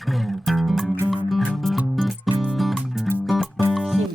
Всім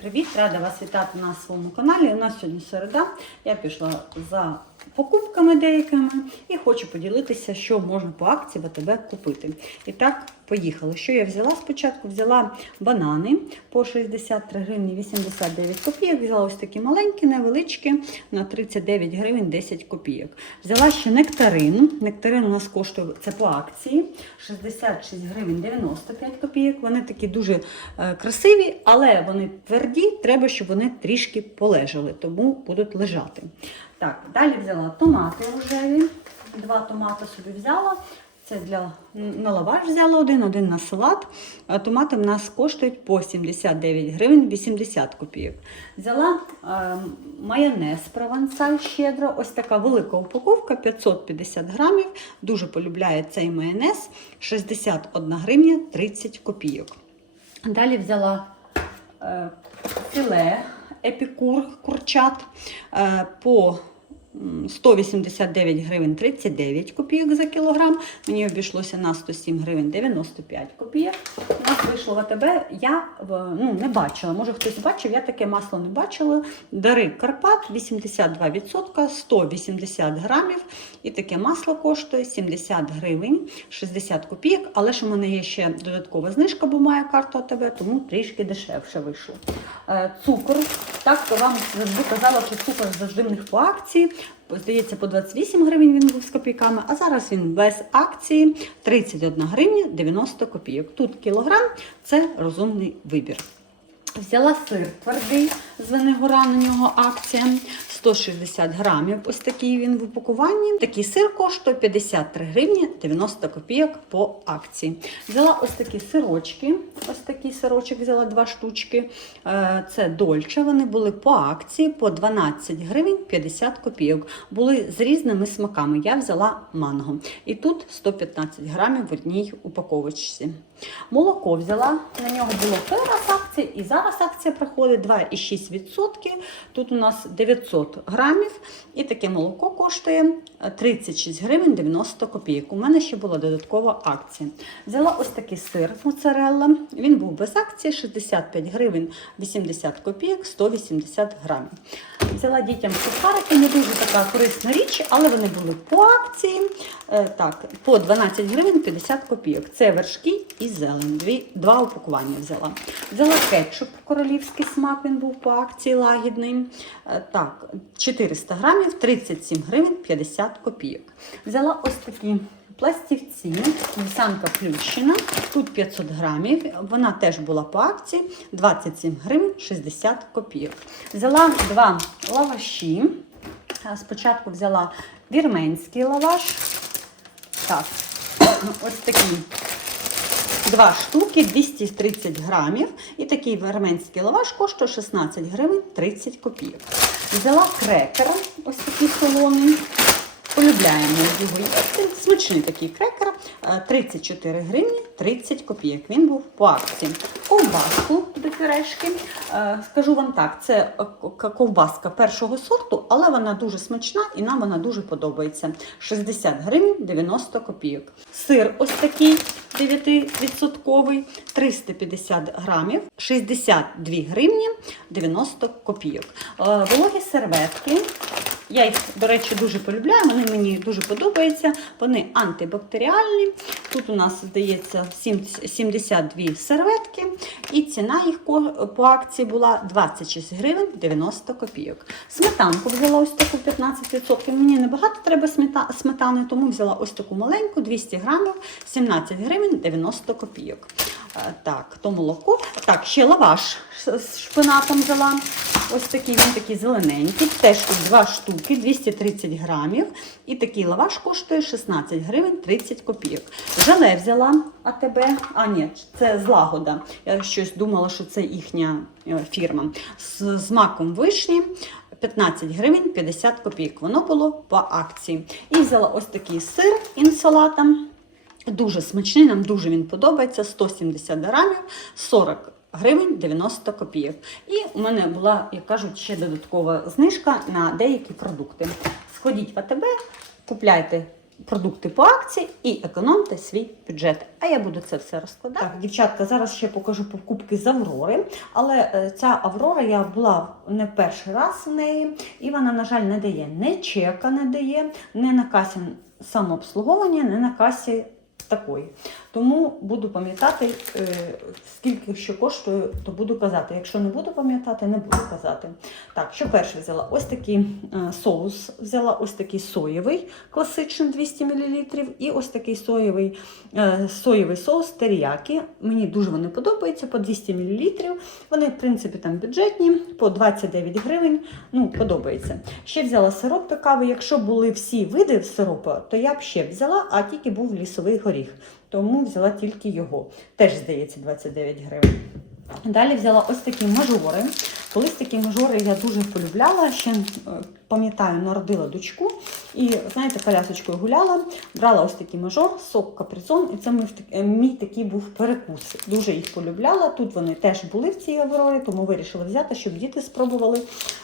привіт! Рада вас вітати на своєму каналі. У нас сьогодні середа. Я пішла за покупками деякими і хочу поділитися, що можна по акції в АТБ купити. І так, поїхали. Що я взяла спочатку? Взяла банани по 63 гривні 89 копійок. Взяла ось такі маленькі, невеличкі на 39 гривень 10 копійок. Взяла ще нектарин. Нектарин у нас коштує це по акції 66 гривень 95 копійок. Вони такі дуже е, красиві, але вони тверді. Треба, щоб вони трішки полежали, тому будуть лежати. Так, далі взяла томати рожеві. Два томати собі взяла. Це для на лаваш взяла один, один на салат. А Томати в нас коштують по 79 гривень 80 копійок. Взяла е, майонез провансаль щедро. Ось така велика упаковка 550 грамів. Дуже полюбляє цей майонез. 61 гривня 30 копійок. Далі взяла е, філе епікур курчат е, по 189 гривень 39 копійок за кілограм. Мені обійшлося на 107 гривень 95 копійок. У нас вийшло в АТБ. Я ну, не бачила. Може хтось бачив, я таке масло не бачила. Дари Карпат 82%, 180 грамів. І таке масло коштує 70 гривень 60 копійок. Але ж у мене є ще додаткова знижка, бо має карту АТБ, тому трішки дешевше вийшло. Е, Цукор. Так, то вам завжди казала, що цукор завжди в них по акції. Здається, по 28 гривень він був з копійками, а зараз він без акції 31 гривня 90 копійок. Тут кілограм це розумний вибір. Взяла сир твердий з Венегора, на нього акція 160 грамів. Ось такий він в упакуванні. Такий сир коштує 53 гривні 90 копійок по акції. Взяла ось такі сирочки. Ось такий сирочок взяла два штучки. Е, Це дольче. Вони були по акції по 12 гривень 50 копійок. Були з різними смаками. Я взяла манго. І тут 115 грамів в одній упаковочці. Молоко взяла. На нього було перший раз акція, і зараз акція проходить 2,6%. Тут у нас 900 грамів. І таке молоко коштує 36 гривень 90 копійок. У мене ще була додаткова акція. Взяла ось такий сир моцарелла. Він був без акції 65 гривень 80 копійок, 180 грамів. Взяла дітям сухарики, не дуже така корисна річ, але вони були по акції. Е, Так, по 12 гривень 50 копійок. Це вершки і зелень. Дві, два упакування взяла. Взяла кетчуп королівський смак, він був по акції лагідний. Е, Так, 400 грамів, 37 гривень 50 копійок. Взяла ось такі пластівці, вівсянка плющина, тут 500 грамів, вона теж була по акції, 27 гривень 60 копійок. Взяла два лаваші. Е, Спочатку взяла вірменський лаваш. Так, ось такий. Два штуки 230 грамів. І такий верменський лаваш коштує 16 гривень 30 копійок. Взяла крекера, ось такий солоний. Полюбляємо його. Смачний такий крекер. Е, 34 гривні 30 копійок. Він був по акції. Ковбаску до пюрешки. Е, Скажу вам так, це е, ковбаска першого сорту, але вона дуже смачна і нам вона дуже подобається. 60 гривень 90 копійок. Сир ось такий 9%, 350 грамів, 62 гривні 90 копійок. Е, Вологі серветки. Я їх, до речі, дуже полюбляю, вони мені дуже подобаються. Вони антибактеріальні. Тут у нас, здається, 72 серветки, і ціна їх по акції була 26 гривень 90 копійок. Сметанку взяла ось таку 15%. Мені небагато треба сметани, тому взяла ось таку маленьку, 200 грамів, 17 гривень 90 копійок. Е, Так, то молоко. Так, ще лаваш з- шпинатом взяла. Ось такий він такий зелененький. Теж тут два штуки, 230 грамів. І такий лаваш коштує 16 гривень 30 копійок. Желе взяла АТБ. А, ні, це злагода. Я щось думала, що це їхня е, фірма. З, з маком вишні. 15 гривень 50 копійок. Воно було по акції. І взяла ось такий сир інсалата. Дуже смачний, нам дуже він подобається. 170 грамів, 40 гривень 90 копійок. І у мене була, як кажуть, ще додаткова знижка на деякі продукти. Сходіть в АТБ, купляйте продукти по акції і економте свій бюджет. А я буду це все розкладати. Так, дівчатка, зараз ще покажу покупки з Аврори. Але е, ця Аврора я була не перший раз в неї, і вона, на жаль, не дає не чека, не дає, не на касі самообслуговування, не на касі такої. Тому буду пам'ятати, е, скільки що коштує, то буду казати. Якщо не буду пам'ятати, не буду казати. Так, що перше взяла? Ось такий е, соус взяла, ось такий соєвий, класичний 200 мл, і ось такий соєвий, е, соєвий соус теріякі. Мені дуже вони подобаються, по 200 мл. Вони, в принципі, там бюджетні, по 29 гривень. Ну, подобається. Ще взяла сироп до кави. Якщо були всі види сиропу, то я б ще взяла, а тільки був лісовий горіх. Тому взяла тільки його. Теж, здається, 29 гривень. Далі взяла ось такі мажори. Колись такі мажори я дуже полюбляла. Ще е, пам'ятаю, народила дочку і, знаєте, колясочкою гуляла, брала ось такий мажор, сок капризон, і це е, мій такий був перекус. Дуже їх полюбляла. Тут вони теж були в цій аврорі, тому вирішила взяти, щоб діти спробували.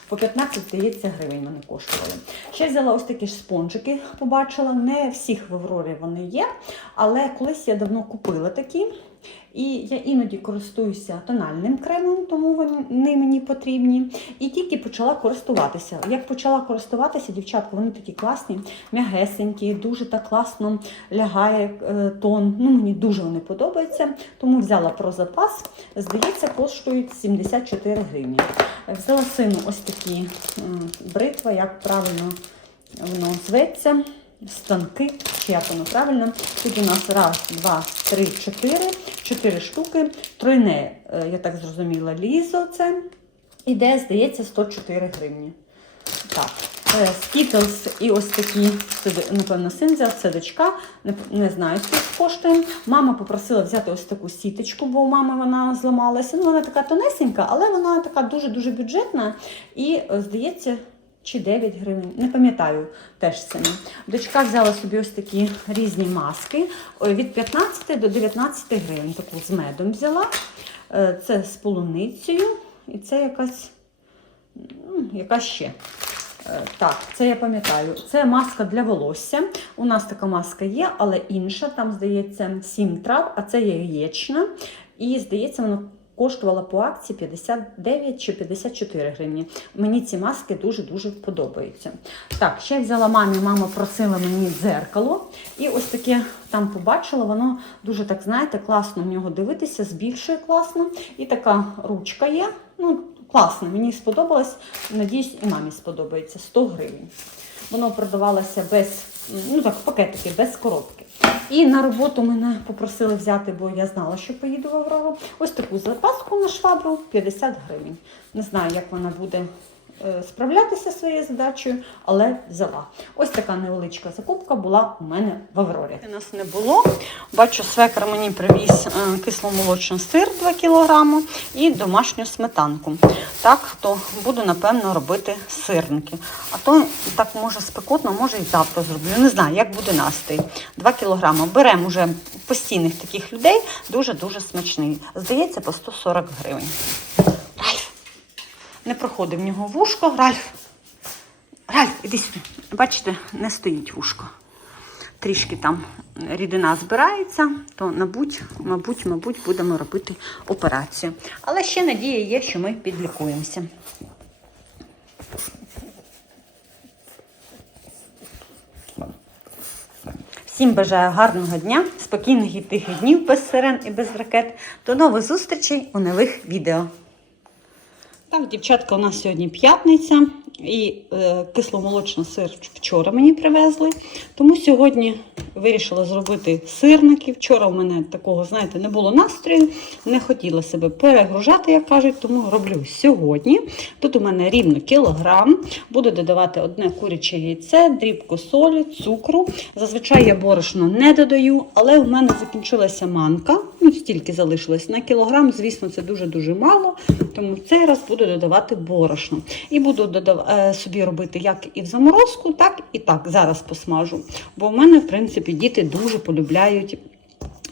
По 15, здається, гривень вони коштували. Ще взяла ось такі ж спонжики, побачила. Не всіх в аврорі вони є, але колись я давно купила такі. І я іноді користуюся тональним кремом, тому вони мені потрібні. І тільки почала користуватися. Як почала користуватися, дівчатка, вони такі класні, м'ягесенькі, дуже так класно лягає е, тон. Ну, Мені дуже вони подобаються. Тому взяла про запас. Здається, коштують 74 гривні. Взяла сину ось такі бритва, як правильно воно зветься станки, чи правильно. Тут у нас раз, два, три, чотири, чотири штуки. Тройне, е, я так зрозуміла, лізо це. Іде, здається, 104 гривні. Так. Скітлс і ось такі, напевно, син взяв, це дочка, не, не знаю, скільки коштує. Мама попросила взяти ось таку сіточку, бо у мами вона зламалася. Ну, вона така тонесенька, але вона така дуже-дуже бюджетна. І, е, здається, чи 9 гривень, не пам'ятаю теж ціни. Дочка взяла собі ось такі різні маски від 15 до 19 гривень. Таку з медом взяла. Е, Це з полуницею. І це якась, ну, яка ще. Е, Так, це я пам'ятаю. Це маска для волосся. У нас така маска є, але інша. Там, здається, 7 трав, а це яєчна. І, здається, вона коштувала по акції 59 чи 54 гривні. Мені ці маски дуже-дуже подобаються. Так, ще взяла мамі, мама просила мені дзеркало. І ось таке там побачила, воно дуже так, знаєте, класно в нього дивитися, збільшує класно. І така ручка є. Ну, класно, мені сподобалось. Надіюсь, і мамі сподобається 100 гривень. Воно продавалося без, ну так, пакетики, без коробки. І на роботу мене попросили взяти, бо я знала, що поїду в Аврору. Ось таку запаску на швабру 50 гривень. Не знаю, як вона буде справлятися своєю задачею, але взяла. Ось така невеличка закупка була у мене в Аврорі. Нас не було. Бачу, свекр мені привіз е, кисломолочний сир 2 кг і домашню сметанку. Так, то буду, напевно, робити сирники. А то так може спекотно, може і завтра зроблю. Не знаю, як буде настрій. 2 кг. Беремо вже постійних таких людей, дуже-дуже смачний. Здається, по 140 гривень. Не проходив в нього вушко. Ральф, Ральф, іди сюди. Бачите, не стоїть вушко. Трішки там рідина збирається, то, мабуть, мабуть, мабуть, будемо робити операцію. Але ще надія є, що ми підлікуємося. Всім бажаю гарного дня, спокійних і тихих днів без сирен і без ракет. До нових зустрічей у нових відео. Так, дівчатка, у нас сьогодні п'ятниця і е, кисломолочний сир вчора мені привезли. Тому сьогодні вирішила зробити сирники. Вчора у мене такого, знаєте, не було настрою, не хотіла себе перегружати, як кажуть, тому роблю сьогодні. Тут у мене рівно кілограм. Буду додавати одне куряче яйце, дрібку солі, цукру. Зазвичай я борошно не додаю, але у мене закінчилася манка. Ну, стільки залишилось на кілограм. Звісно, це дуже-дуже мало. Тому цей раз буду додавати борошно. І буду додав... е, собі робити як і в заморозку, так і так. Зараз посмажу. Бо в мене, в принципі, діти дуже полюбляють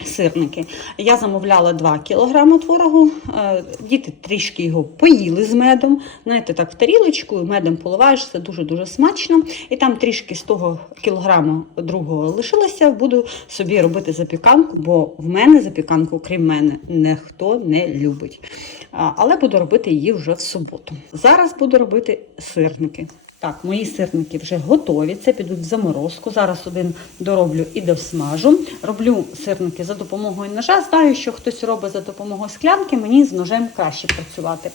сирники. Я замовляла 2 кг творогу. Е, Діти трішки його поїли з медом. Знаєте, так в тарілочку, медом поливаєш, це дуже-дуже смачно. І там трішки з того кілограму другого лишилося. Буду собі робити запіканку, бо в мене запіканку, крім мене, ніхто не любить. Але буду робити її вже в суботу. Зараз буду робити сирники. Так, мої сирники вже готові. Це підуть в заморозку. Зараз один дороблю і досмажу. Роблю сирники за допомогою ножа. Знаю, що хтось робить за допомогою склянки, мені з ножем краще працювати.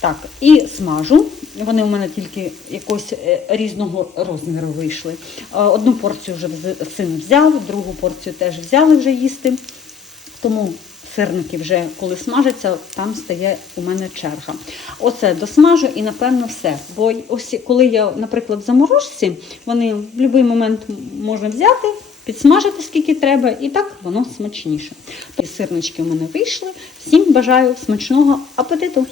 Так, і смажу. Вони у мене тільки якось е, різного розміру вийшли. Е, Одну порцію вже син взяв, другу порцію теж взяли вже їсти. Тому сирники вже коли смажаться, там стає у мене черга. Оце досмажу і напевно все. Бо ось коли я, наприклад, в заморожці, вони в будь-який момент можна взяти. Підсмажити скільки треба, і так воно смачніше. Сирнички у мене вийшли. Всім бажаю смачного апетиту!